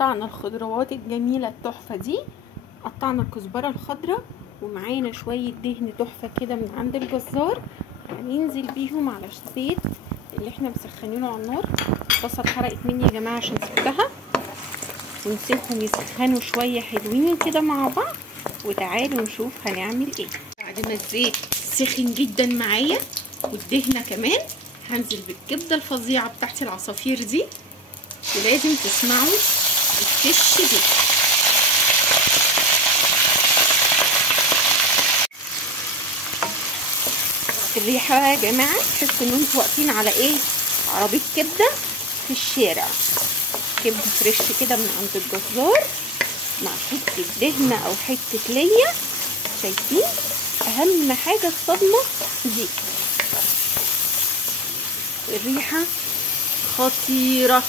قطعنا الخضروات الجميله التحفه دي. قطعنا الكزبره الخضراء ومعانا شويه دهن تحفه كده من عند الجزار، هننزل بيهم على الزيت اللي احنا مسخنينه على النار. الطاسه اتحرقت مني يا جماعه عشان سبتها، ونسيبهم يسخنوا شويه حلوين كده مع بعض، وتعالوا نشوف هنعمل ايه. بعد ما الزيت سخن جدا معايا والدهنه كمان، هنزل بالكبده الفظيعه بتاعتي العصافير دي، ولازم تسمعوا الفش دي. الريحه يا جماعه تحسوا ان انتوا واقفين على ايه، عربيه كبده في الشارع. كبده فريش كده من عند الجزار مع حته دهنه او حته ليا. شايفين؟ اهم حاجه الصدمه دي. الريحه خطيره.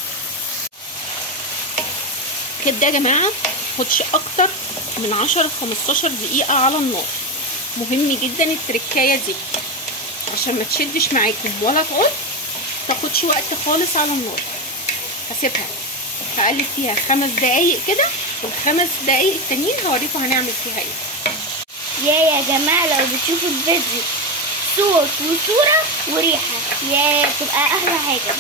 الكبده يا جماعه متاخدش اكتر من 10-15 دقيقه على النار. مهم جدا التركايه دي عشان ما تشدش معاكم ولا تعض، تاخدش وقت خالص على النار. هسيبها هقلب فيها 5 دقايق كده، والخمس دقايق التانيين هوريكم هنعمل فيها ايه. يا جماعه لو بتشوفوا الفيديو صوت وصوره وريحه تبقى احلى حاجه،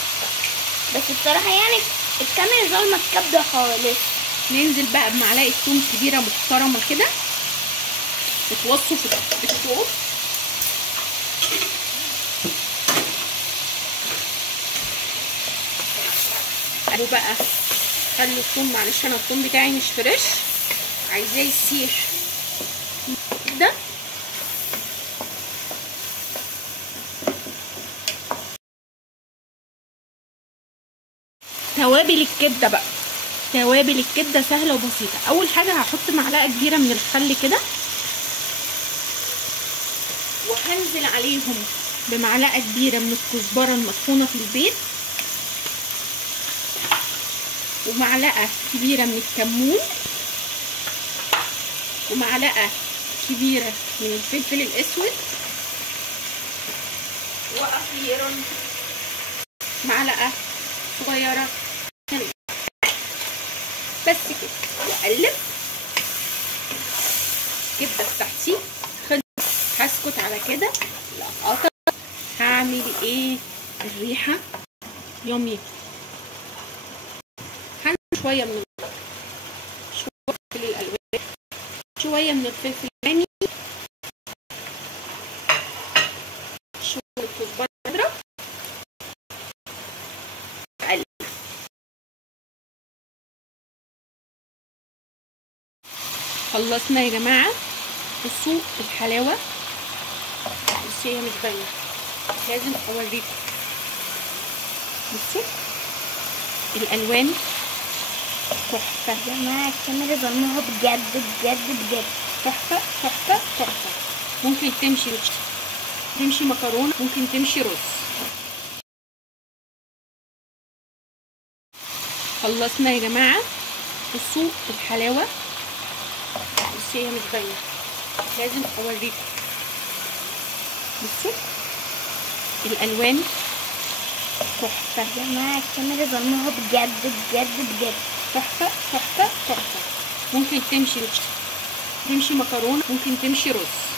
بس بصراحه يعني الكاميرا ظالمه الكبده خالص. ننزل بقى بمعلقه توم كبيره محترمه كده، بتوصوا في الثوم. اهو بقى خلوا الثوم، معلش انا الثوم بتاعي مش فريش، عايزاه يسيح ده. توابل الكبده بقى، توابل الكبده سهله وبسيطه. اول حاجه هحط معلقه كبيره من الخل كده، وهنزل عليهم بمعلقه كبيره من الكزبره المطحونه في البيت، ومعلقه كبيره من الكمون، ومعلقه كبيره من الفلفل الاسود، واخيرا معلقه صغيره. بس كده واقلب الكبده بتاعتي. هسكت على كده. لا قطع. هعمل ايه؟ الريحه يومي. هنزل شويه من شويه من الالوان، شويه من الفلفل الحامي، شويه كزبره خضراء. اقلب. خلصنا يا جماعه. بصوا الحلاوه، بس هي مش باينه، لازم اوريكم. بصوا الالوان تحفه يا جماعه الكاميرا ظلمها بجد بجد بجد. تحفه تحفه تحفه. ممكن تمشي مكرونه، ممكن تمشي رز. خلصنا يا جماعه. بصوا الحلاوه، بس هي مش باينه، لازم اوريكم. بصوا الالوان تحفه. يا جماعه الكاميرا ظلمها بجد بجد بجد. تحفه تحفه تحفه. ممكن تمشي مكرونه، ممكن تمشي رز.